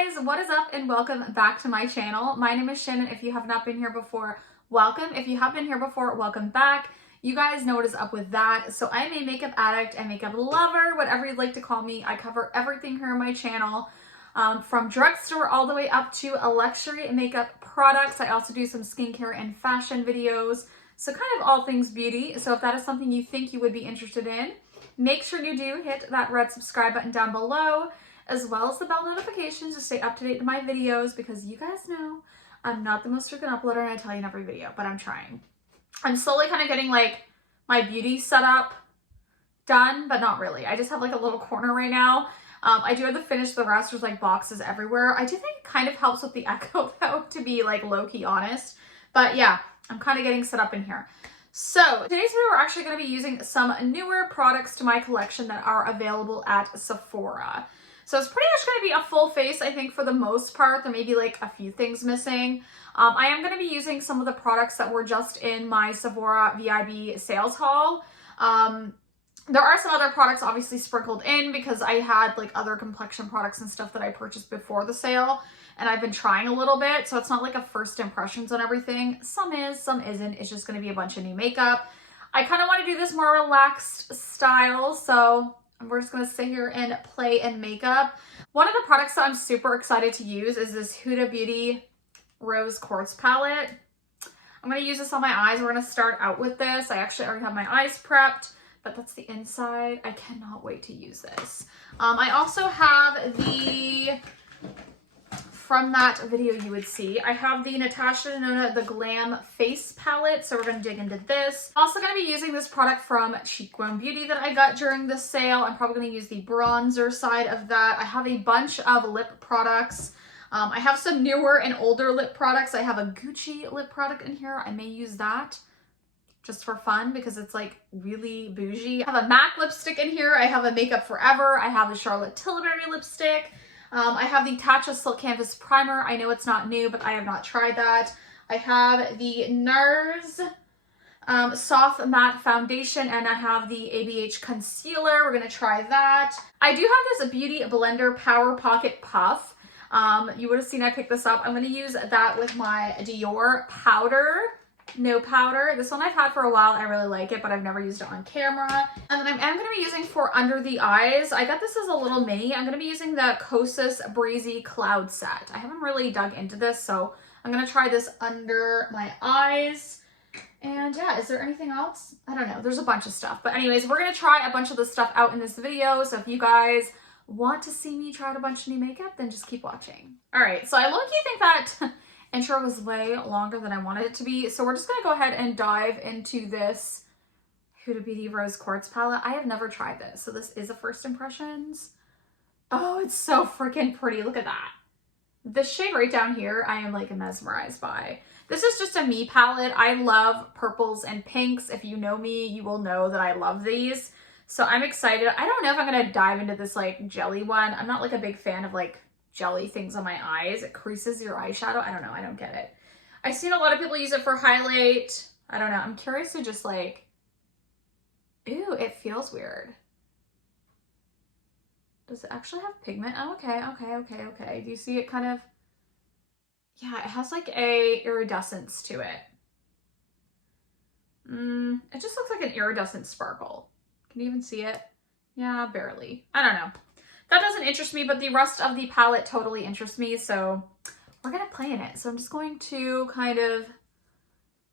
guys, what is up and welcome back to my channel. My name is Shannon. If you have not been here before, welcome. If you have been here before, welcome back. You guys know what is up with that. So I am a makeup addict and makeup lover, whatever you'd like to call me. I cover everything here on my channel, from drugstore all the way up to luxury makeup products. I also do some skincare and fashion videos. So kind of all things beauty. So if that is something you think you would be interested in, make sure you do hit that red subscribe button down below, as well as the bell notifications to stay up to date with my videos, because you guys know I'm not the most frequent uploader and I tell you in every video, but I'm trying. I'm slowly kind of getting like my beauty setup done, but not really. I just have like a little corner right now. I do have to finish the rest. There's like boxes everywhere. I do think it kind of helps with the echo though, to be like low-key honest. But yeah, I'm kind of getting set up in here. So today's video, we're actually going to be using some newer products to my collection that are available at Sephora. So it's pretty much going to be a full face, I think, for the most part. There may be like a few things missing. I am going to be using some of the products that were just in my Sephora VIB sales haul. There are some other products obviously sprinkled in because I had like other complexion products and stuff that I purchased before the sale, and I've been trying a little bit. So it's not like a first impressions on everything. Some is, some isn't. It's just going to be a bunch of new makeup. I kind of want to do this more relaxed style, so we're just going to sit here and play in makeup. One of the products that I'm super excited to use is this Huda Beauty Rose Quartz Palette. I'm going to use this on my eyes. We're going to start out with this. I actually already have my eyes prepped, but that's the inside. I cannot wait to use this. I also have from that video you would see, I have the Natasha Denona The Glam Face Palette, so we're going to dig into this. I'm also going to be using this product from Cheekbone Beauty that I got during the sale. I'm probably going to use the bronzer side of that. I have a bunch of lip products. I have some newer and older lip products. I have a Gucci lip product in here. I may use that just for fun because it's like really bougie. I have a MAC lipstick in here. I have a Makeup Forever. I have a Charlotte Tilbury lipstick. I have the Tatcha Silk Canvas Primer. I know it's not new, but I have not tried that. I have the Nars Soft Matte Foundation, and I have the ABH Concealer. We're going to try that. I do have this Beauty Blender Power Pocket Puff. You would have seen I picked this up. I'm going to use that with my Dior powder. No powder. This one I've had for a while. I really like it, but I've never used it on camera. And then I am going to be using for under the eyes. I got this as a little mini. I'm going to be using the Kosas Breezy Cloud Set. I haven't really dug into this, so I'm going to try this under my eyes. And yeah, is there anything else? I don't know. There's a bunch of stuff. But anyways, we're going to try a bunch of this stuff out in this video. So if you guys want to see me try out a bunch of new makeup, then just keep watching. All right. So I low-key think that intro was way longer than I wanted it to be. So we're just going to go ahead and dive into this Huda Beauty Rose Quartz Palette. I have never tried this, so this is a first impressions. Oh, it's so freaking pretty. Look at that. This shade right down here, I am like mesmerized by. This is just a me palette. I love purples and pinks. If you know me, you will know that I love these. So I'm excited. I don't know if I'm going to dive into this like jelly one. I'm not like a big fan of like jelly things on my eyes. It creases your eyeshadow. I don't know. I don't get it. I've seen a lot of people use it for highlight. I don't know. I'm curious to just like, ew, it feels weird. Does it actually have pigment? Oh, okay. Do you see it kind of? Yeah, it has like a iridescence to it. It just looks like an iridescent sparkle. Can you even see it? Yeah, barely. I don't know. That doesn't interest me, but the rest of the palette totally interests me, so we're going to play in it. So I'm just going to kind of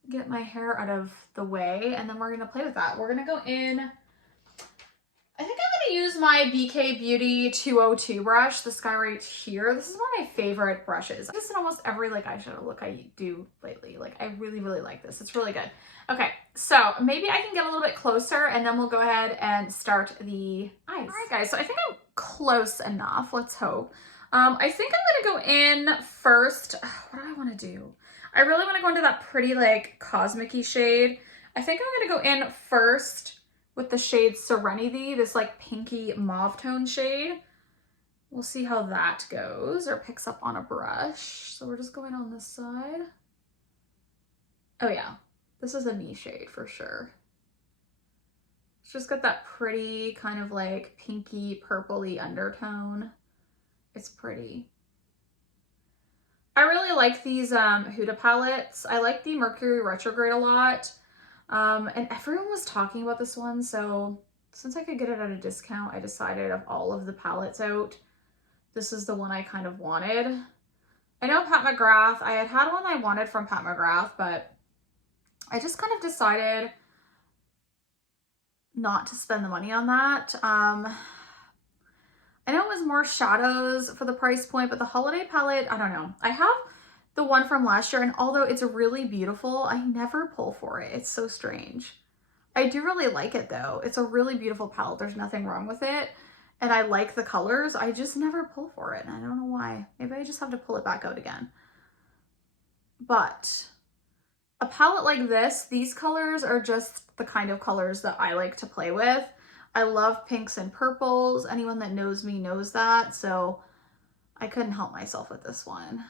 get my hair out of the way, and then we're going to play with that. We're going to go in, I think I'm going to use my BK Beauty 202 brush, this guy right here. This is one of my favorite brushes. I use it in almost every like eyeshadow look I do lately. Like I really, really like this. It's really good. Okay, so maybe I can get a little bit closer and then we'll go ahead and start the eyes. All right, guys, so I think I'm close enough. Let's hope. I think I'm gonna go in first. What do I want to do? I really want to go into that pretty like cosmic-y shade. I think I'm gonna go in first with the shade Serenity, this like pinky mauve tone shade. We'll see how that goes or picks up on a brush. So we're just going on this side. Oh yeah, this is a me shade for sure. It's just got that pretty kind of like pinky purpley undertone. It's pretty. I really like these Huda palettes. I like the Mercury Retrograde a lot. And everyone was talking about this one, so since I could get it at a discount, I decided of all of the palettes out, this is the one I kind of wanted. I know Pat McGrath, I had one I wanted from Pat McGrath, but I just kind of decided not to spend the money on that. I know it was more shadows for the price point, but the holiday palette, I don't know. I have the one from last year, and although it's really beautiful, I never pull for it. It's so strange. I do really like it though. It's a really beautiful palette. There's nothing wrong with it. And I like the colors. I just never pull for it. And I don't know why. Maybe I just have to pull it back out again. But a palette like this, these colors are just the kind of colors that I like to play with. I love pinks and purples. Anyone that knows me knows that. So I couldn't help myself with this one.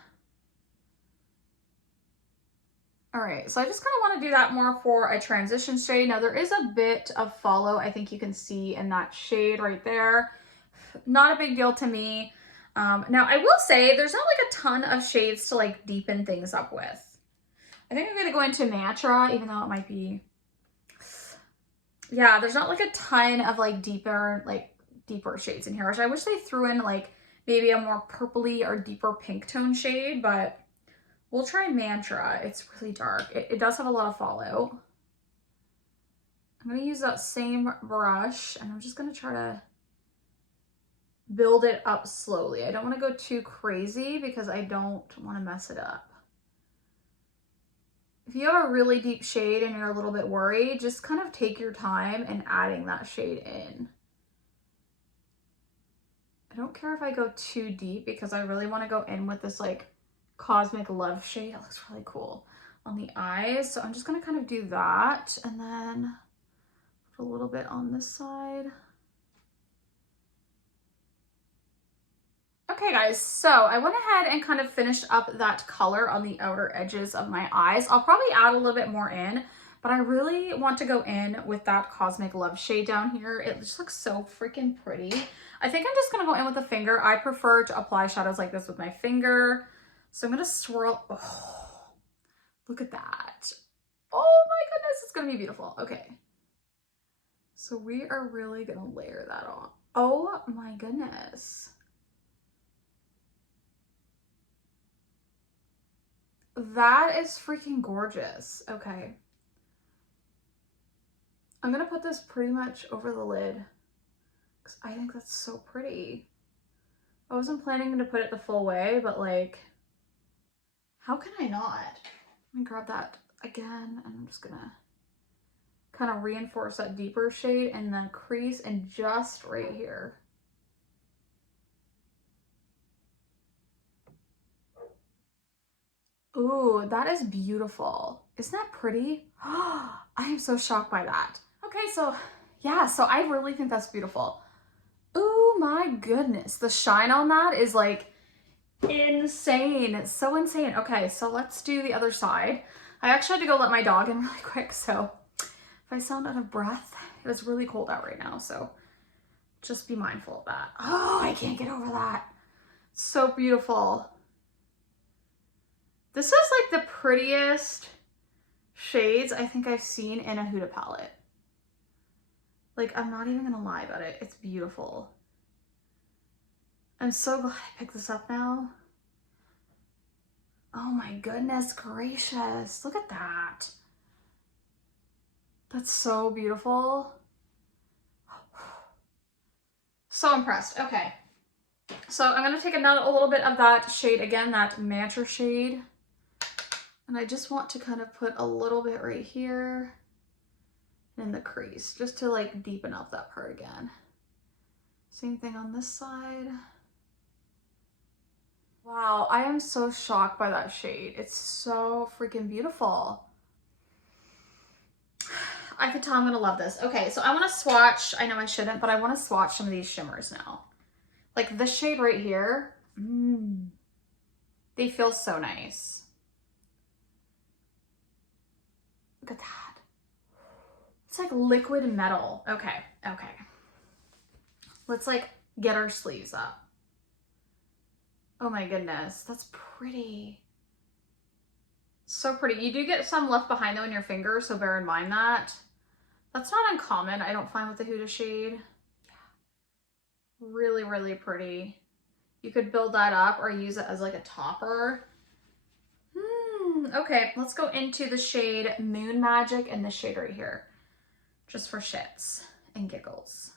All right, so I just kind of want to do that more for a transition shade. Now there is a bit of follow, I think you can see in that shade right there. Not a big deal to me. Now I will say there's not like a ton of shades to like deepen things up with. I think I'm going to go into Mantra, even though it might be, yeah, there's not like a ton of like deeper shades in here, which I wish they threw in like maybe a more purpley or deeper pink tone shade, but we'll try Mantra. It's really dark. It does have a lot of fallout. I'm going to use that same brush, and I'm just going to try to build it up slowly. I don't want to go too crazy because I don't want to mess it up. If you have a really deep shade and you're a little bit worried, just kind of take your time in adding that shade in. I don't care if I go too deep because I really want to go in with this like Cosmic Love shade. It looks really cool on the eyes. So I'm just going to kind of do that and then put a little bit on this side. Okay guys, so I went ahead and kind of finished up that color on the outer edges of my eyes. I'll probably add a little bit more in, but I really want to go in with that Cosmic Love shade down here. It just looks so freaking pretty. I think I'm just going to go in with a finger. I prefer to apply shadows like this with my finger. So I'm going to swirl. Oh, look at that. Oh my goodness, it's going to be beautiful. Okay. So we are really going to layer that on. Oh my goodness. That is freaking gorgeous. Okay. I'm going to put this pretty much over the lid because I think that's so pretty. I wasn't planning to put it the full way, but like, how can I not? Let me grab that again, and I'm just gonna kind of reinforce that deeper shade in the crease and just right here. Ooh, that is beautiful. Isn't that pretty? I am so shocked by that. Okay, so yeah, so I really think that's beautiful. Oh my goodness, the shine on that is like insane. It's so insane. Okay, so let's do the other side. I actually had to go let my dog in really quick, so if I sound out of breath, it was really cold out right now, so just be mindful of that. Oh, I can't get over that. So beautiful. This is like the prettiest shades I think I've seen in a Huda palette. Like, I'm not even gonna lie about it. It's beautiful. I'm so glad I picked this up now. Oh my goodness gracious. Look at that. That's so beautiful. So impressed. Okay. So I'm going to take a little bit of that shade again, that Mantra shade. And I just want to kind of put a little bit right here in the crease, just to like deepen up that part again. Same thing on this side. Wow, I am so shocked by that shade. It's so freaking beautiful. I can tell I'm gonna love this. Okay, so I wanna swatch, I know I shouldn't, but I wanna swatch some of these shimmers now. Like this shade right here, they feel so nice. Look at that. It's like liquid metal. Okay, okay. Let's like get our sleeves up. Oh my goodness, that's pretty. So pretty. You do get some left behind though in your finger, so bear in mind that. That's not uncommon, I don't find, with the Huda shade. Really, really pretty. You could build that up or use it as like a topper. Okay, let's go into the shade Moon Magic and this shade right here. Just for shits and giggles.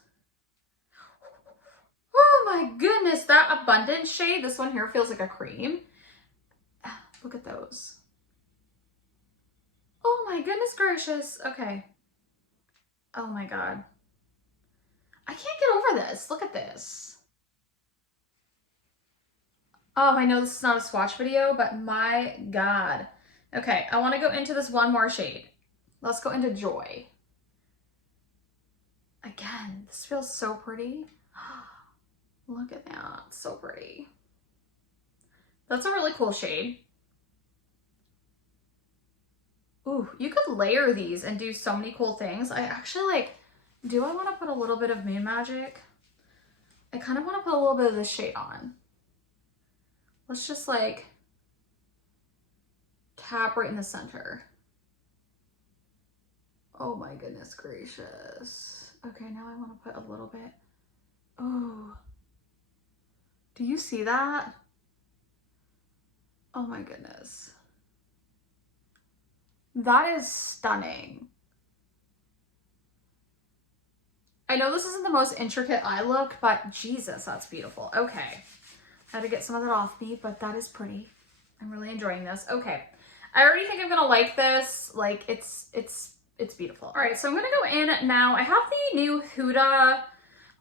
Oh my goodness, that Abundance shade, this one here feels like a cream. Look at those. Oh my goodness gracious. Okay. Oh my God. I can't get over this. Look at this. Oh, I know this is not a swatch video, but my God. Okay, I want to go into this one more shade. Let's go into Joy. Again, this feels so pretty. Look at that, so pretty. That's a really cool shade. Ooh, you could layer these and do so many cool things. I actually like, do I want to put a little bit of Moon Magic? I kind of want to put a little bit of this shade on. Let's just like tap right in the center. Oh my goodness gracious. Okay, now I want to put a little bit. Oh, do you see that? Oh my goodness. That is stunning. I know this isn't the most intricate eye look, but Jesus, that's beautiful. Okay. I had to get some of that off me, but that is pretty. I'm really enjoying this. Okay. I already think I'm gonna like this. Like, it's beautiful. All right, so I'm gonna go in now. I have the new Huda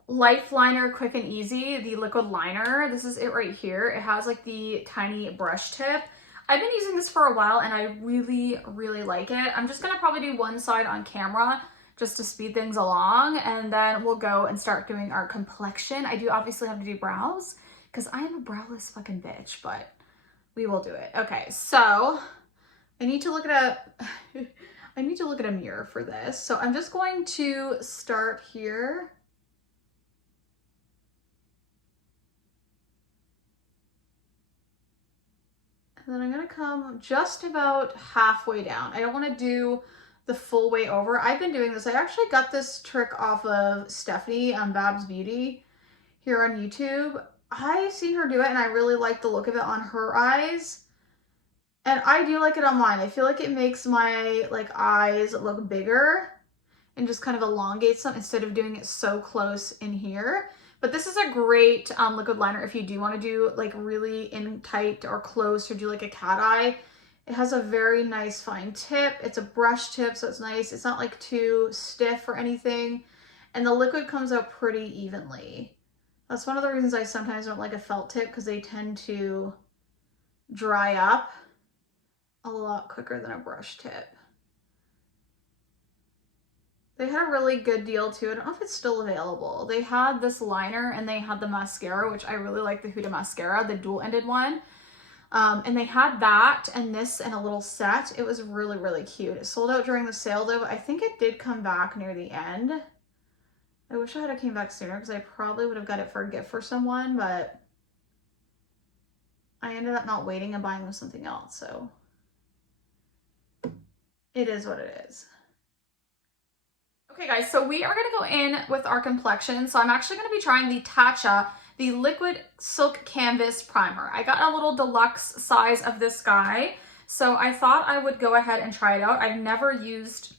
Life Liner Quick and Easy, the liquid liner. This is it right here. It has like the tiny brush tip. I've been using this for a while and I really, really like it. I'm just gonna probably do one side on camera just to speed things along, and then we'll go and start doing our complexion. I do obviously have to do brows because I am a browless fucking bitch, but we will do it. Okay, so I need to look at a mirror for this. So I'm just going to start here. And then I'm gonna come just about halfway down. I don't wanna do the full way over. I've been doing this. I actually got this trick off of Stephanie on Babs Beauty here on YouTube. I've seen her do it and I really like the look of it on her eyes. And I do like it on mine. I feel like it makes my like eyes look bigger and just kind of elongates them instead of doing it so close in here. But this is a great liquid liner if you do want to do like really in tight or close or do like a cat eye. It has a very nice fine tip. It's a brush tip, so it's nice. It's not like too stiff or anything. And the liquid comes out pretty evenly. That's one of the reasons I sometimes don't like a felt tip, because they tend to dry up a lot quicker than a brush tip. They had a really good deal too. I don't know if it's still available. They had this liner and they had the mascara, which I really like the Huda mascara, the dual-ended one. And they had that and this in a little set. It was really, really cute. It sold out during the sale though, but I think it did come back near the end. I wish I had came back sooner because I probably would have got it for a gift for someone, but I ended up not waiting and buying them something else, so it is what it is. Okay guys, so we are gonna go in with our complexion. So I'm actually gonna be trying the Natasha, the Liquid Silk Canvas Primer. I got a little deluxe size of this guy, so I thought I would go ahead and try it out. I've never used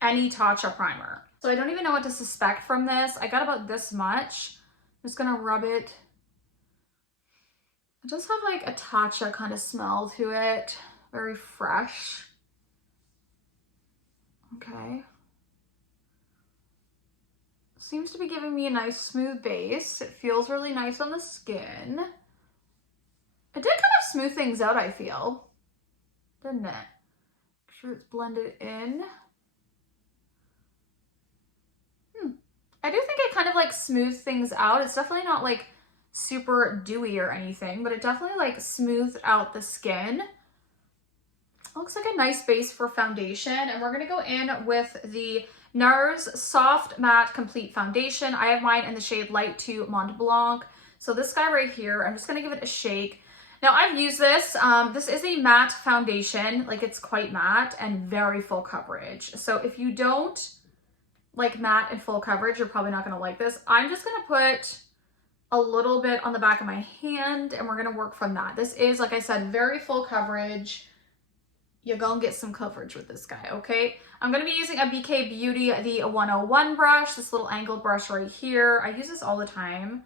any Tatcha primer, so I don't even know what to suspect from this. I got about this much. I'm just gonna rub it. It does have like a Tatcha kind of smell to it, very fresh. Okay. Seems to be giving me a nice smooth base. It feels really nice on the skin. It did kind of smooth things out, I feel, didn't it? Make sure it's blended in. I do think it kind of like smooths things out. It's definitely not like super dewy or anything, but it definitely like smooths out the skin. It looks like a nice base for foundation, and we're gonna go in with the Nars Soft Matte Complete Foundation. I have mine in the shade Light to Mont Blanc. So this guy right here, I'm just gonna give it a shake. Now I've used this. This is a matte foundation. Like, it's quite matte and very full coverage. So if you don't like matte and full coverage, you're probably not gonna like this. I'm just gonna put a little bit on the back of my hand and we're gonna work from that. This is, like I said, very full coverage. You're gonna get some coverage with this guy, okay? I'm gonna be using a BK Beauty, the 101 brush, this little angled brush right here. I use this all the time.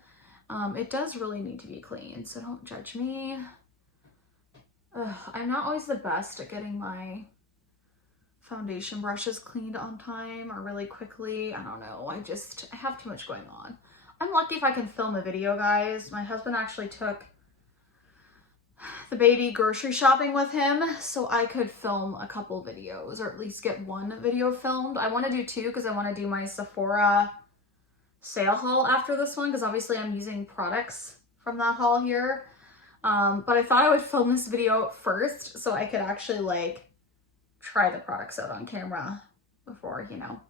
It does really need to be clean, so don't judge me. I'm not always the best at getting my foundation brushes cleaned on time or really quickly. I don't know, I have too much going on. I'm lucky if I can film a video, guys. My husband actually took the baby grocery shopping with him so I could film a couple videos, or at least get one video filmed. I want to do two because I want to do my Sephora sale haul after this one, because obviously I'm using products from that haul here. But I thought I would film this video first so I could actually like try the products out on camera before, you know,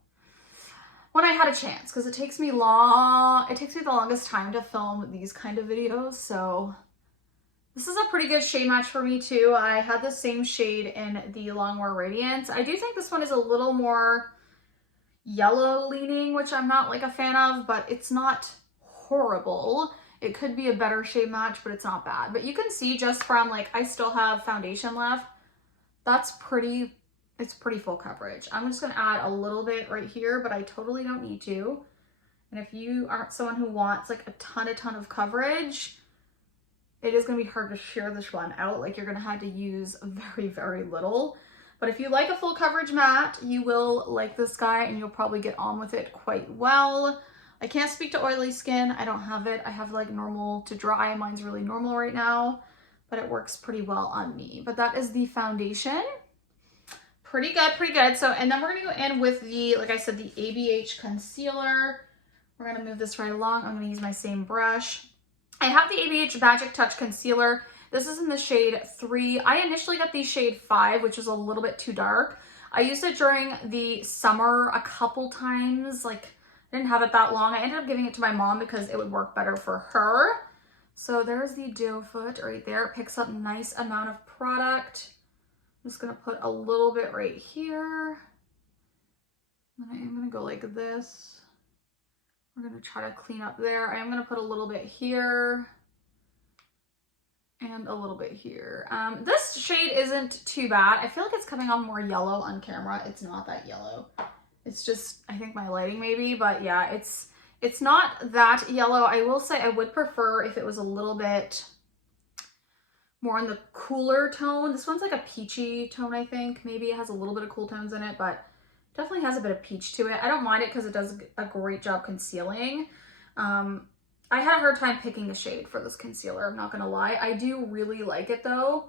when I had a chance, because it takes me the longest time to film these kind of videos. So this is a pretty good shade match for me too. I had the same shade in the Longwear Radiance. I do think this one is a little more yellow leaning, which I'm not like a fan of, but it's not horrible. It could be a better shade match, but it's not bad. But you can see just from like, I still have foundation left. It's pretty full coverage. I'm just gonna add a little bit right here, but I totally don't need to. And if you aren't someone who wants like a ton of coverage, it is gonna be hard to sheer this one out. Like, you're gonna have to use very little. But if you like a full coverage matte, you will like this guy and you'll probably get on with it quite well. I can't speak to oily skin. I don't have it. I have like normal to dry. Mine's really normal right now, but it works pretty well on me. But that is the foundation. Pretty good. So, and then we're gonna go in with the, like I said, the ABH concealer. We're gonna move this right along. I'm gonna use my same brush. I have the ABH Magic Touch Concealer. This is in the shade 3. I initially got the shade 5, which is a little bit too dark. I used it during the summer a couple times. Like, I didn't have it that long. I ended up giving it to my mom because it would work better for her. So there's the doe foot right there. It picks up a nice amount of product. I'm just gonna put a little bit right here. And I am gonna go like this. We're gonna try to clean up there. I am gonna put a little bit here and a little bit here. This shade isn't too bad. I feel like it's coming on more yellow on camera. It's not that yellow. It's just, I think my lighting maybe, but yeah, it's not that yellow. I will say I would prefer if it was a little bit more in the cooler tone. This one's like a peachy tone, I think. Maybe it has a little bit of cool tones in it, but definitely has a bit of peach to it. I don't mind it because it does a great job concealing. I had a hard time picking a shade for this concealer, I'm not gonna lie. I do really like it though.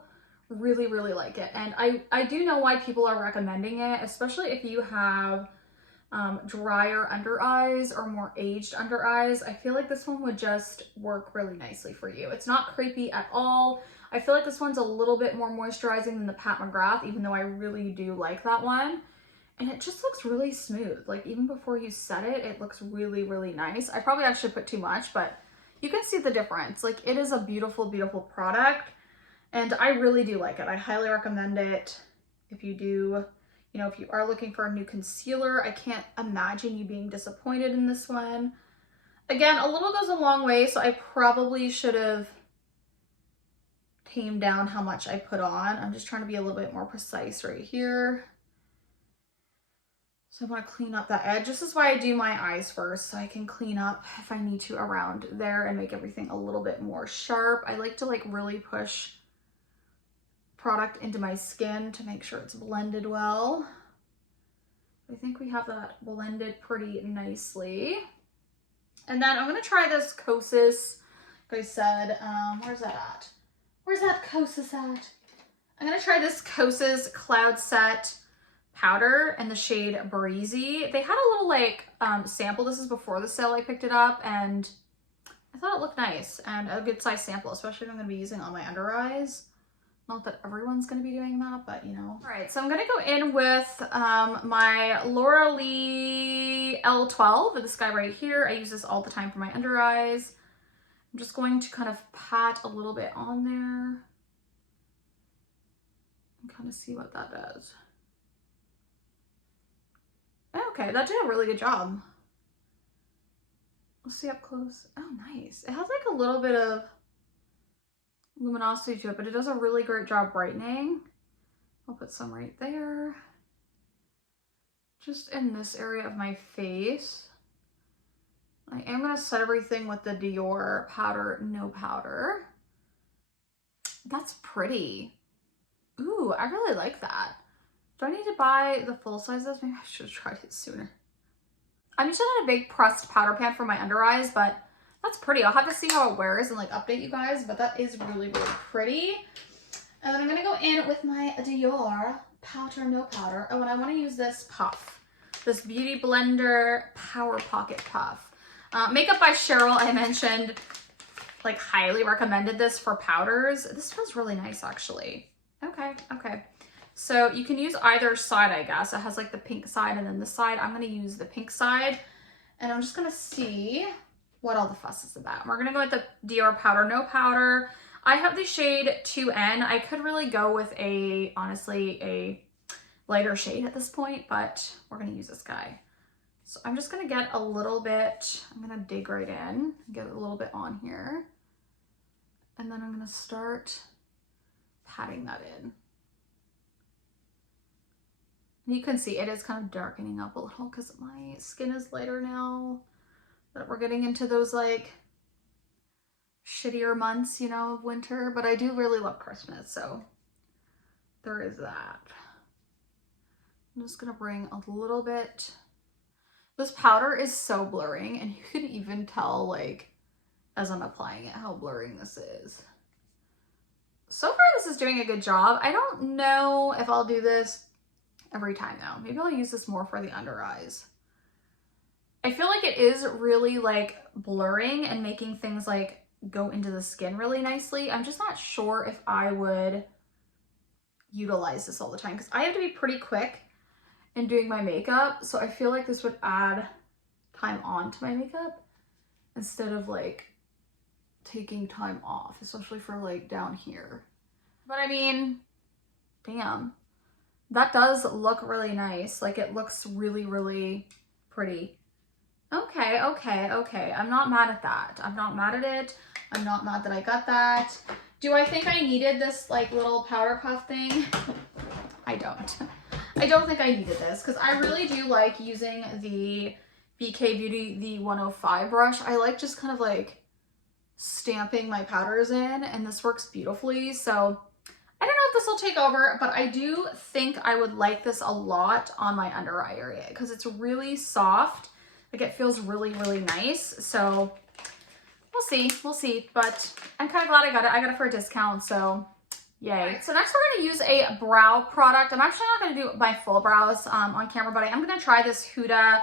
Really like it. And I do know why people are recommending it, especially if you have drier under eyes or more aged under eyes. I feel like this one would just work really nicely for you. It's not crepey at all. I feel like this one's a little bit more moisturizing than the Pat McGrath, even though I really do like that one. And it just looks really smooth. Like, even before you set it, it looks really nice. I probably actually put too much, but you can see the difference. Like, it is a beautiful product, and I really do like it. I highly recommend it. If you do, you know, if you are looking for a new concealer, I can't imagine you being disappointed in this one. Again, a little goes a long way, so I probably should have tamed down how much I put on. I'm just trying to be a little bit more precise right here. So I want to clean up that edge. This is why I do my eyes first, so I can clean up if I need to around there and make everything a little bit more sharp. I like to like really push product into my skin to make sure it's blended well. I think we have that blended pretty nicely. And then I'm going to try this Kosas, like I said, where's that at? Where's that Kosas at? I'm going to try this Kosas Cloud Set powder in the shade Breezy. They had a little like sample. This is before the sale. I picked it up and I thought it looked nice and a good size sample, especially if I'm going to be using on my under eyes. Not that everyone's going to be doing that, but you know. All right, so I'm going to go in with my Laura Lee L12, this guy right here. I use this all the time for my under eyes. I'm just going to kind of pat a little bit on there. kind of see what that does. Okay, that did a really good job. Let's see up close. Oh, nice. It has like a little bit of luminosity to it, but it does a really great job brightening. I'll put some right there. Just in this area of my face. I am going to set everything with the Dior powder, no powder. That's pretty. Ooh, I really like that. Do I need to buy the full sizes? Maybe I should have tried it sooner. I'm using a big pressed powder pan for my under eyes, but that's pretty. I'll have to see how it wears and like update you guys, but that is really, really pretty. And then I'm going to go in with my Dior powder, no powder. Oh, and I want to use this puff. This Beauty Blender Power Pocket Puff. Makeup by Cheryl, I mentioned, like highly recommended this for powders. This smells really nice actually. Okay, okay. So you can use either side, I guess. It has like the pink side and then this side. I'm gonna use the pink side and I'm just gonna see what all the fuss is about. We're gonna go with the Dior powder, no powder. I have the shade 2N. I could really go with honestly, a lighter shade at this point, but we're gonna use this guy. So I'm just gonna get a little bit, I'm gonna dig right in, get a little bit on here. And then I'm gonna start patting that in. And you can see it is kind of darkening up a little because my skin is lighter now that we're getting into those like shittier months, you know, of winter, but I do really love Christmas, so there is that. I'm just gonna bring a little bit. This powder is so blurring and you can even tell like as I'm applying it how blurring this is. So far this is doing a good job. I don't know if I'll do this every time though. Maybe I'll use this more for the under eyes. I feel like it is really like blurring and making things like go into the skin really nicely. I'm just not sure if I would utilize this all the time because I have to be pretty quick in doing my makeup. So I feel like this would add time on to my makeup instead of like taking time off, especially for like down here. But I mean, damn, that does look really nice. Like it looks really, really pretty. Okay, okay, okay. I'm not mad at that. I'm not mad at it. I'm not mad that I got that. Do I think I needed this like little powder puff thing? I don't. I don't think I needed this because I really do like using the BK Beauty, the 105 brush. I like just kind of like stamping my powders in and this works beautifully. So I don't know if this will take over, but I do think I would like this a lot on my under eye area because it's really soft. Like it feels really, really nice. So we'll see, but I'm kind of glad I got it. I got it for a discount, so yay. Right, so next we're gonna use a brow product. I'm actually not gonna do my full brows on camera, but I am gonna try this Huda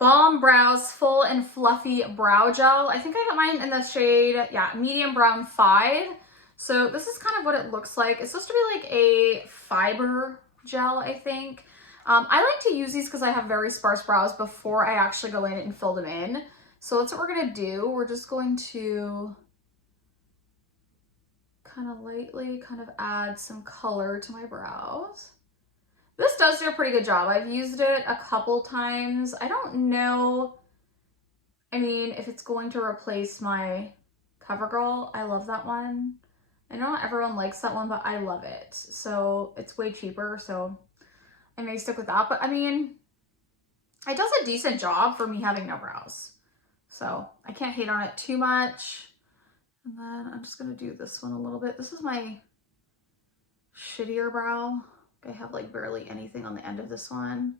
Balm Brows Full and Fluffy Brow Gel. I think I got mine in the shade, yeah, Medium Brown 5. So this is kind of what it looks like. It's supposed to be like a fiber gel, I think. I like to use these because I have very sparse brows before I actually go in and fill them in. So that's what we're gonna do. We're just going to kind of lightly kind of add some color to my brows. This does do a pretty good job. I've used it a couple times. I don't know, I mean, if it's going to replace my CoverGirl. I love that one. I know not everyone likes that one, but I love it. So it's way cheaper, so I may stick with that. But I mean, it does a decent job for me having no brows. So I can't hate on it too much. And then I'm just gonna do this one a little bit. This is my shittier brow. I have like barely anything on the end of this one.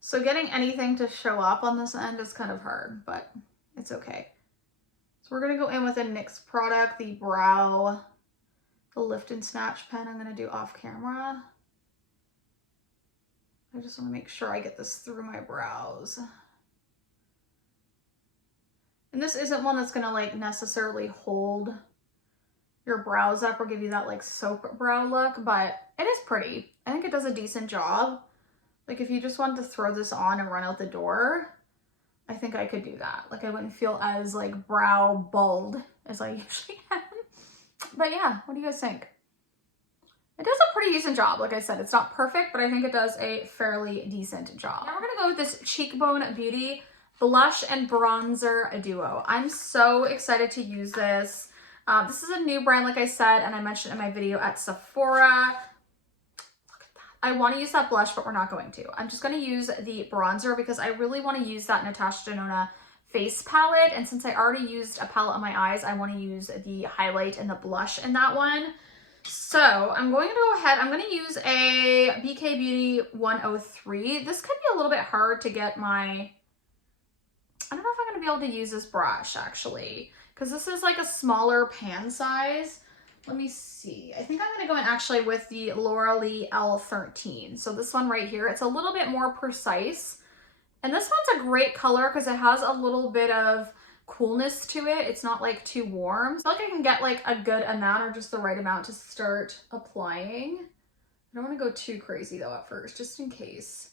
So getting anything to show up on this end is kind of hard, but it's okay. So we're gonna go in with a NYX product, the Lift and Snatch pen I'm gonna do off camera. I just wanna make sure I get this through my brows. And this isn't one that's gonna like necessarily hold your brows up or give you that like soap brow look, but it is pretty. I think it does a decent job. Like if you just wanted to throw this on and run out the door, I think I could do that. Like I wouldn't feel as like brow bald as I usually am. But yeah, what do you guys think? It does a pretty decent job. Like I said, it's not perfect, but I think it does a fairly decent job. Now we're gonna go with this Cheekbone Beauty Blush and Bronzer Duo. I'm so excited to use this. This is a new brand, like I said, and I mentioned in my video at Sephora. I want to use that blush, but we're not going to. I'm just going to use the bronzer because I really want to use that Natasha Denona face palette. And since I already used a palette on my eyes, I want to use the highlight and the blush in that one. So I'm going to go ahead. I'm going to use a BK Beauty 103. This could be a little bit hard to get my... I don't know if I'm going to be able to use this brush, actually, because this is like a smaller pan size. Let me see. I think I'm going to go in actually with the L'Oreal L13. So this one right here, it's a little bit more precise. And this one's a great color because it has a little bit of coolness to it. It's not like too warm. So I feel like I can get like a good amount or just the right amount to start applying. I don't want to go too crazy though at first, just in case.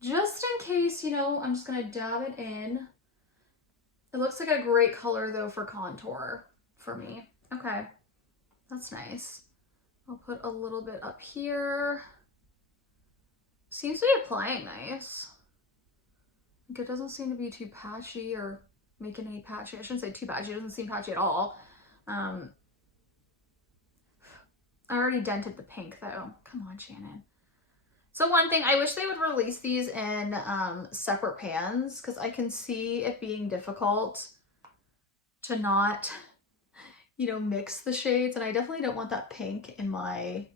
Just in case, you know, I'm just going to dab it in. It looks like a great color though for contour for me. Okay. That's nice. I'll put a little bit up here. Seems to be applying nice. Like it doesn't seem to be too patchy or making any patchy. I shouldn't say too patchy. It doesn't seem patchy at all. I already dented the pink though. Come on, Shannon. So one thing, I wish they would release these in separate pans because I can see it being difficult to not... you know, mix the shades, and I definitely don't want that pink in my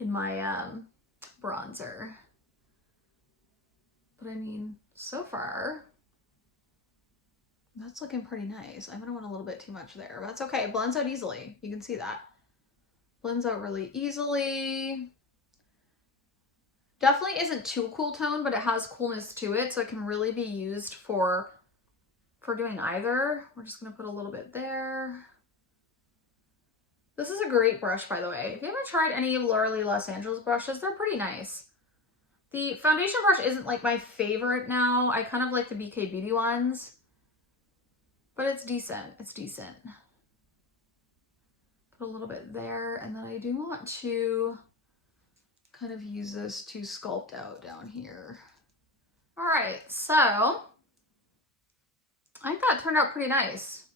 bronzer. But I mean, so far, that's looking pretty nice. I'm gonna want a little bit too much there, but that's okay. It blends out easily. You can see that. Blends out really easily. Definitely isn't too cool tone, but it has coolness to it, so it can really be used for doing either. We're just gonna put a little bit there. This is a great brush, by the way. If you haven't tried any of L'Oreal Los Angeles brushes, they're pretty nice. The foundation brush isn't like my favorite now. I kind of like the BK Beauty ones, but it's decent. It's decent. Put a little bit there, and then I do want to kind of use this to sculpt out down here. All right, so I think that turned out pretty nice.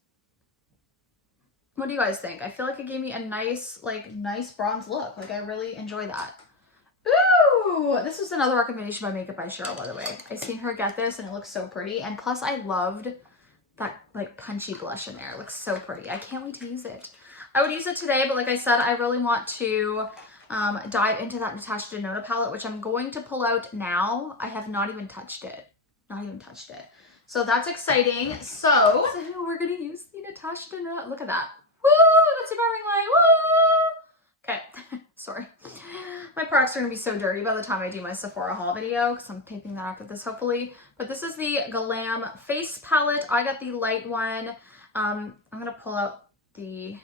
What do you guys think? I feel like it gave me a nice, nice bronze look. Like, I really enjoy that. Ooh! This was another recommendation by Makeup by Cheryl, by the way. I seen her get this, and it looks so pretty. And plus, I loved that, like, punchy blush in there. It looks so pretty. I can't wait to use it. I would use it today, but like I said, I really want to dive into that Natasha Denona palette, which I'm going to pull out now. I have not even touched it. Not even touched it. So that's exciting. So we're going to use the Natasha Denona. Look at that. Woo! That's a growing light. Woo! Okay. Sorry. My products are going to be so dirty by the time I do my Sephora haul video because I'm taping that after this, hopefully. But this is the Glam Face Palette. I got the light one. I'm going to pull out the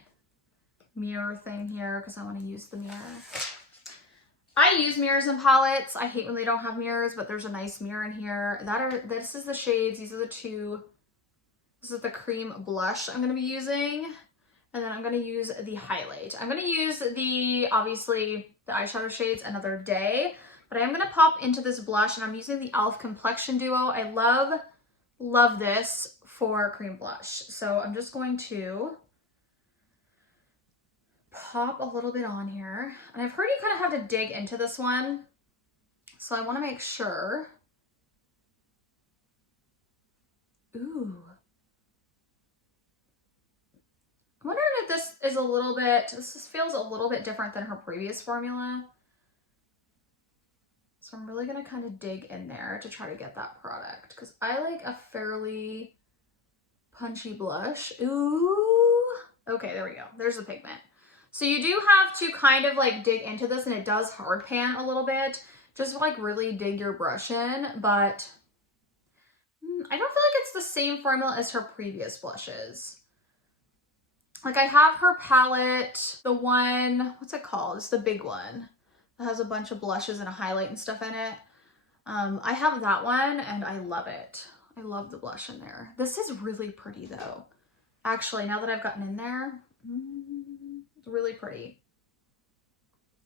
mirror thing here because I want to use the mirror. I use mirrors and palettes. I hate when they don't have mirrors, but there's a nice mirror in here. This is the shades. These are the two. This is the cream blush I'm going to be using. And then I'm going to use the highlight. I'm going to use obviously, the eyeshadow shades another day. But I'm going to pop into this blush, and I'm using the e.l.f. Complexion Duo. I love this for cream blush. So I'm just going to pop a little bit on here. And I've heard you kind of have to dig into this one. So I want to make sure. Ooh. I'm wondering if this is a little bit, this feels a little bit different than her previous formula. So I'm really going to kind of dig in there to try to get that product because I like a fairly punchy blush. Ooh. Okay, there we go. There's the pigment. So you do have to kind of like dig into this, and it does hard pan a little bit. Just like really dig your brush in, but I don't feel like it's the same formula as her previous blushes. Like I have her palette, the one, what's it called? It's the big one. It has a bunch of blushes and a highlight and stuff in it. I have that one and I love it. I love the blush in there. This is really pretty though. Actually, now that I've gotten in there, it's really pretty.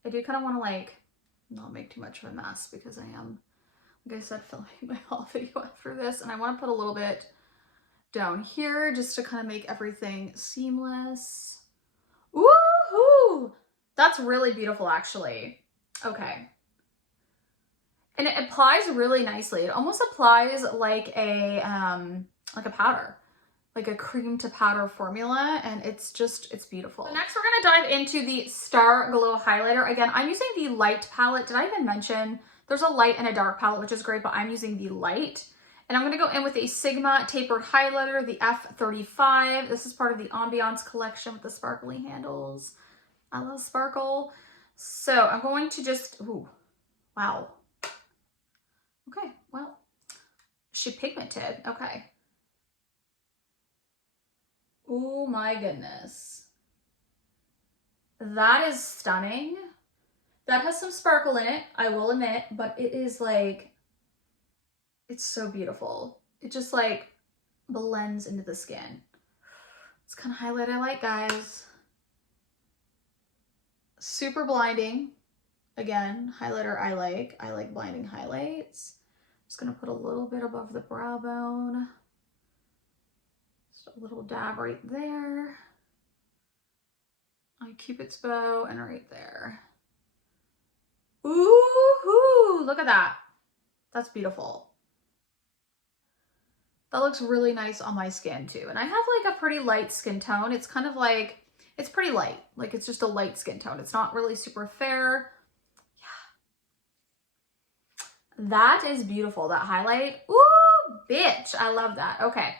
I do kind of want to like not make too much of a mess because I am, like I said, filming my haul video after this, and I want to put a little bit down here just to kind of make everything seamless. Woohoo! That's really beautiful, actually. Okay. And it applies really nicely. It almost applies like a powder, like a cream to powder formula, and it's beautiful. So next we're gonna dive into the Star Glow highlighter. Again, I'm using the light palette. Did I even mention there's a light and a dark palette, which is great, but I'm using the light. And I'm gonna go in with a Sigma tapered highlighter, the F35. This is part of the Ambiance collection with the sparkly handles. I love sparkle. So I'm going to just, ooh, wow. Okay, well, she pigmented, okay. Oh my goodness. That is stunning. That has some sparkle in it, I will admit, but it is like, it's so beautiful. It just like blends into the skin. It's kind of highlight I like, guys. Super blinding. Again, highlighter I like. I like blinding highlights. Just gonna put a little bit above the brow bone. Just a little dab right there. On Cupid's bow and right there. Ooh, look at that. That's beautiful. That looks really nice on my skin too. And I have like a pretty light skin tone. It's kind of like, it's pretty light. Like it's just a light skin tone. It's not really super fair. Yeah. That is beautiful, that highlight. Ooh, bitch. I love that. Okay.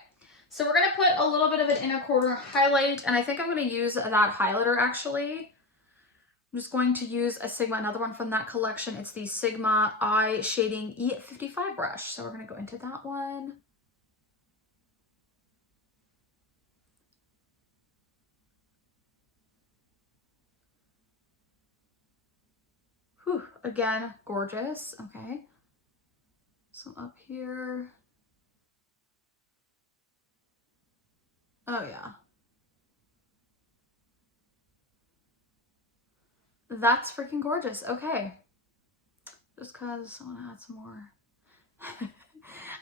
So we're going to put a little bit of an inner corner highlight, and I think I'm going to use that highlighter actually. I'm just going to use a Sigma, another one from that collection. It's the Sigma Eye Shading E55 brush. So we're going to go into that one. Whew, again, gorgeous. Okay. So up here. Oh yeah. That's freaking gorgeous. Okay. Just cause I want to add some more.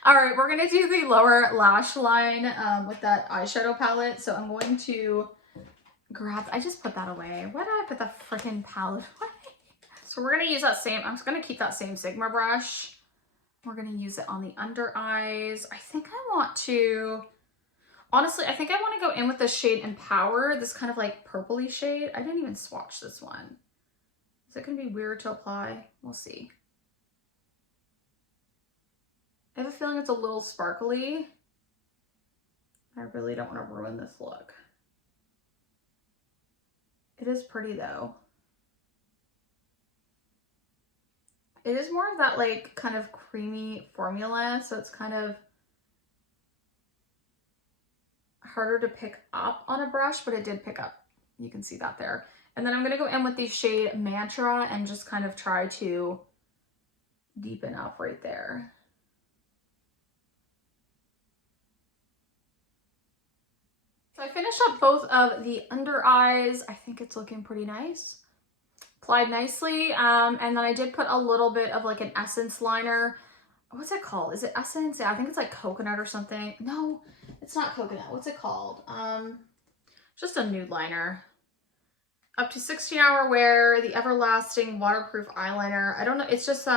All right, we're going to do the lower lash line with that eyeshadow palette. So I'm going to grab, I just put that away. Why did I put the freaking palette away? So we're going to use that same, I'm just going to keep that same Sigma brush. We're going to use it on the under eyes. I think I want to, honestly, I think I want to go in with the shade Empower, this kind of like purpley shade. I didn't even swatch this one. Is it going to be weird to apply? We'll see. I have a feeling it's a little sparkly. I really don't want to ruin this look. It is pretty though. It is more of that like kind of creamy formula, so it's kind of harder to pick up on a brush, but it did pick up. You can see that there. And then I'm going to go in with the shade Mantra and just kind of try to deepen up right there. So I finished up both of the under eyes. I think it's looking pretty nice. Applied nicely. And then I did put a little bit of like an essence liner. What's it called? Is it Essence? Yeah, I think it's like coconut or something. No, it's not coconut. What's it called? Just a nude liner. Up to 16-hour wear, the everlasting waterproof eyeliner. I don't know. It's just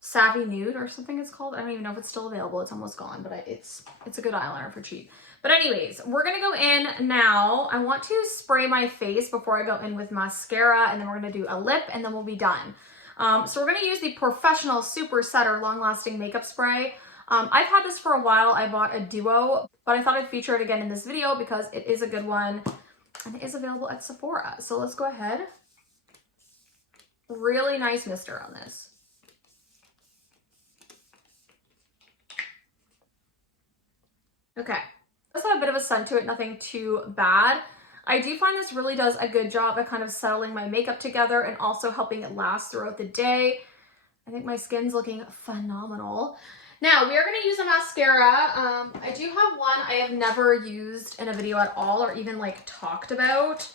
Savvy Nude or something it's called. I don't even know if it's still available. It's almost gone, but it's a good eyeliner for cheap. But anyways, we're going to go in now. I want to spray my face before I go in with mascara, and then we're going to do a lip, and then we'll be done. So we're going to use the Professional Super Setter Long Lasting Makeup Spray. I've had this for a while. I bought a duo, but I thought I'd feature it again in this video because it is a good one, and it is available at Sephora. So let's go ahead. Really nice mister on this. Okay. Does have a bit of a scent to it, nothing too bad. I do find this really does a good job at kind of settling my makeup together and also helping it last throughout the day. I think my skin's looking phenomenal. Now, we are going to use a mascara. I do have one I have never used in a video at all or even like talked about.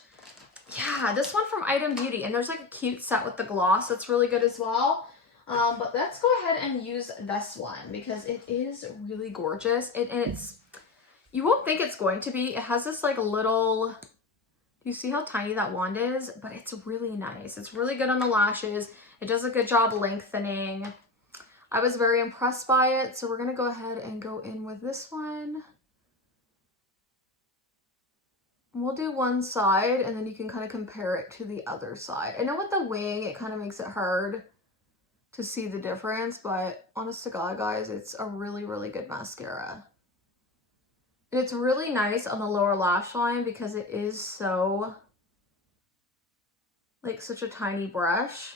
Yeah, yeah, this one from Item Beauty. And there's like a cute set with the gloss that's really good as well. But let's go ahead and use this one because it is really gorgeous. It's, you won't think it's going to be. It has this like little, do you see how tiny that wand is? But it's really nice. It's really good on the lashes. It does a good job lengthening. I was very impressed by it. So we're going to go ahead and go in with this one. We'll do one side and then you can kind of compare it to the other side. I know with the wing, it kind of makes it hard to see the difference, but honest to God, guys, it's a really, really good mascara. And it's really nice on the lower lash line because it is so, like, such a tiny brush.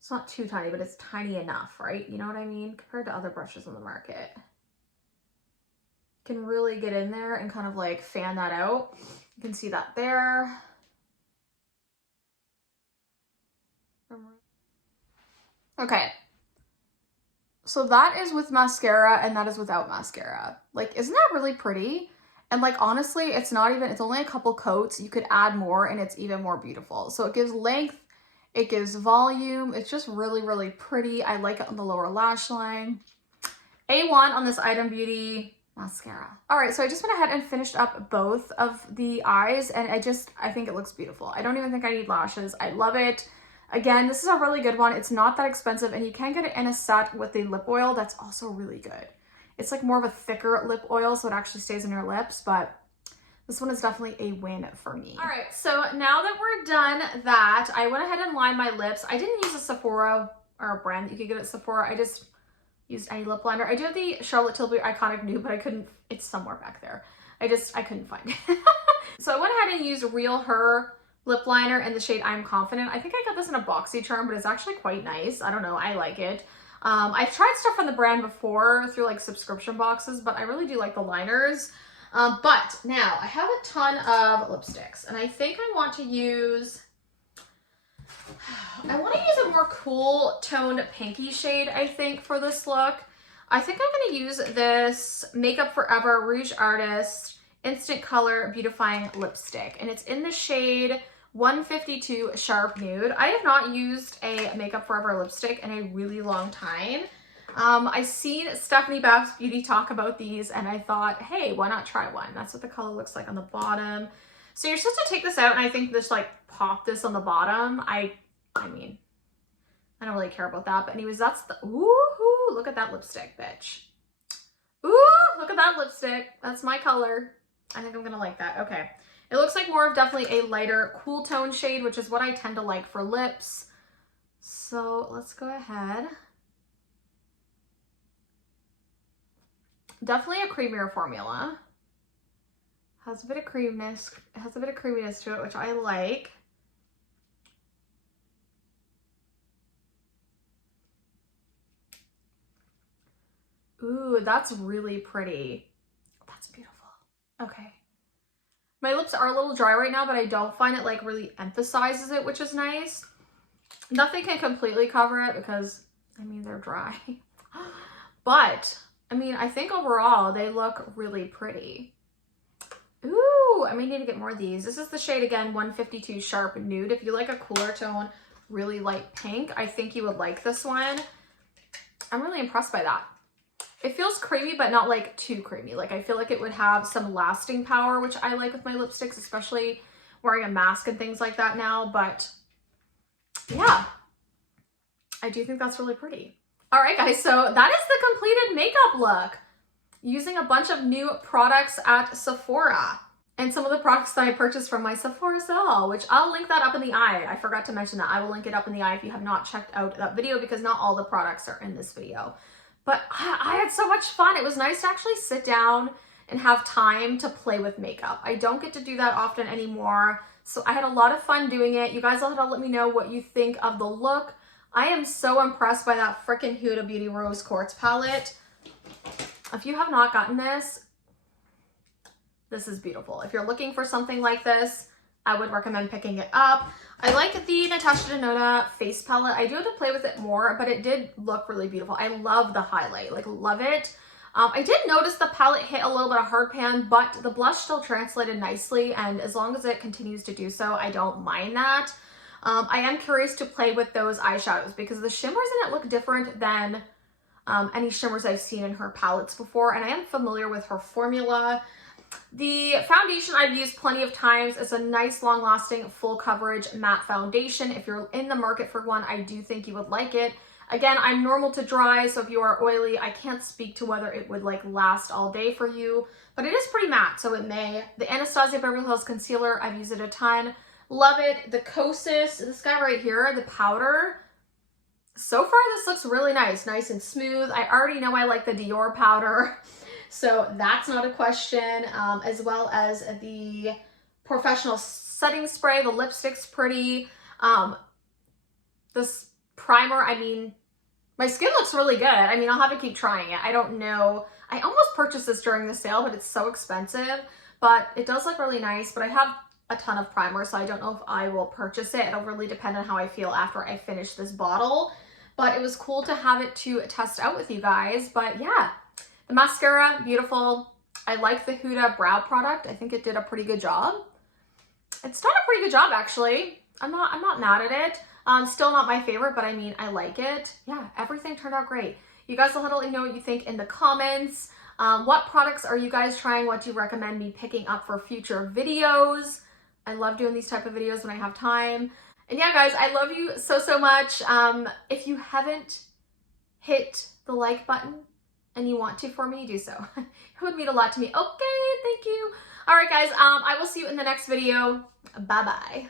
It's not too tiny, but it's tiny enough, right? You know what I mean? Compared to other brushes on the market. You can really get in there and kind of like fan that out. You can see that there. Okay, so that is with mascara and that is without mascara. Like, isn't that really pretty? And like, honestly, it's only a couple coats. You could add more and it's even more beautiful. So it gives length, it gives volume. It's just really, really pretty. I like it on the lower lash line. A1 on this Item Beauty mascara. All right, so I just went ahead and finished up both of the eyes and I think it looks beautiful. I don't even think I need lashes. I love it. Again, this is a really good one. It's not that expensive and you can get it in a set with the lip oil. That's also really good. It's like more of a thicker lip oil, so it actually stays in your lips, but this one is definitely a win for me. All right, so now that we're done that, I went ahead and lined my lips. I didn't use a Sephora or a brand that you could get at Sephora. I just used any lip liner. I did the Charlotte Tilbury Iconic Nude, but I couldn't, it's somewhere back there. I couldn't find it. So I went ahead and used Real Her lip liner in the shade I'm Confident. I think I got this in a BoxyCharm, but it's actually quite nice. I don't know, I like it. I've tried stuff from the brand before through like subscription boxes, but I really do like the liners. But now I have a ton of lipsticks and I think I want to use a more cool toned pinky shade, I think, for this look. I think I'm going to use this Makeup Forever Rouge Artist Instant Color Beautifying Lipstick. And it's in the shade 152 Sharp Nude. I have not used a Makeup Forever lipstick in a really long time. I seen Stephanie Bath's Beauty talk about these and I thought, hey, why not try one? That's what the color looks like on the bottom. So you're supposed to take this out and I think just like pop this on the bottom. I mean, I don't really care about that. But anyways, that's the, ooh, look at that lipstick, bitch. Ooh, look at that lipstick. That's my color. I think I'm gonna like that. Okay. It looks like more of definitely a lighter cool tone shade, which is what I tend to like for lips. So let's go ahead. Definitely a creamier formula. Has a bit of creaminess. It has a bit of creaminess to it, which I like. Ooh, that's really pretty. That's beautiful. Okay. My lips are a little dry right now, but I don't find it like really emphasizes it, which is nice. Nothing can completely cover it because, I mean, they're dry. But, I mean, I think overall they look really pretty. Ooh, I may need to get more of these. This is the shade, again, 152 Sharp Nude. If you like a cooler tone, really light pink, I think you would like this one. I'm really impressed by that. It feels creamy, but not like too creamy. Like I feel like it would have some lasting power, which I like with my lipsticks, especially wearing a mask and things like that now. But yeah, I do think that's really pretty. All right, guys, so that is the completed makeup look using a bunch of new products at Sephora and some of the products that I purchased from my Sephora haul, which I'll link that up in the eye. I forgot to mention that. I will link it up in the eye if you have not checked out that video because not all the products are in this video. But I had so much fun. It was nice to actually sit down and have time to play with makeup. I don't get to do that often anymore. So I had a lot of fun doing it. You guys will have to let me know what you think of the look. I am so impressed by that freaking Huda Beauty Rose Quartz palette. If you have not gotten this, this is beautiful. If you're looking for something like this, I would recommend picking it up. I like the Natasha Denona face palette. I do have to play with it more, but it did look really beautiful. I love the highlight, like love it. I did notice the palette hit a little bit of hard pan, but the blush still translated nicely, and as long as it continues to do so, I don't mind that. I am curious to play with those eyeshadows because the shimmers in it look different than any shimmers I've seen in her palettes before, and I am familiar with her formula. The foundation I've used plenty of times. It's a nice, long-lasting, full coverage matte foundation. If you're in the market for one, I do think you would like it. Again, I'm normal to dry, so if you are oily, I can't speak to whether it would like last all day for you, but it is pretty matte, so it may. The Anastasia Beverly Hills Concealer, I've used it a ton. Love it. The Kosas, this guy right here, the powder. So far, this looks really nice and smooth. I already know I like the Dior powder, so that's not a question, as well as the Professional Setting Spray. The lipstick's pretty. This primer, I mean, my skin looks really good. I mean, I'll have to keep trying it. I don't know. I almost purchased this during the sale, but it's so expensive. But it does look really nice. But I have a ton of primer, so I don't know if I will purchase it. It'll really depend on how I feel after I finish this bottle. But it was cool to have it to test out with you guys. But yeah, the mascara, beautiful. I like the Huda brow product. I think it did a pretty good job. It's done a pretty good job, actually. I'm not mad at it. Still not my favorite, but I mean, I like it. Yeah, everything turned out great. You guys will have to let me know what you think in the comments. What products are you guys trying? What do you recommend me picking up for future videos? I love doing these type of videos when I have time. And yeah, guys, I love you so, so much. If you haven't hit the like button and you want to for me, do so. It would mean a lot to me. Okay, thank you. All right, guys, I will see you in the next video. Bye-bye.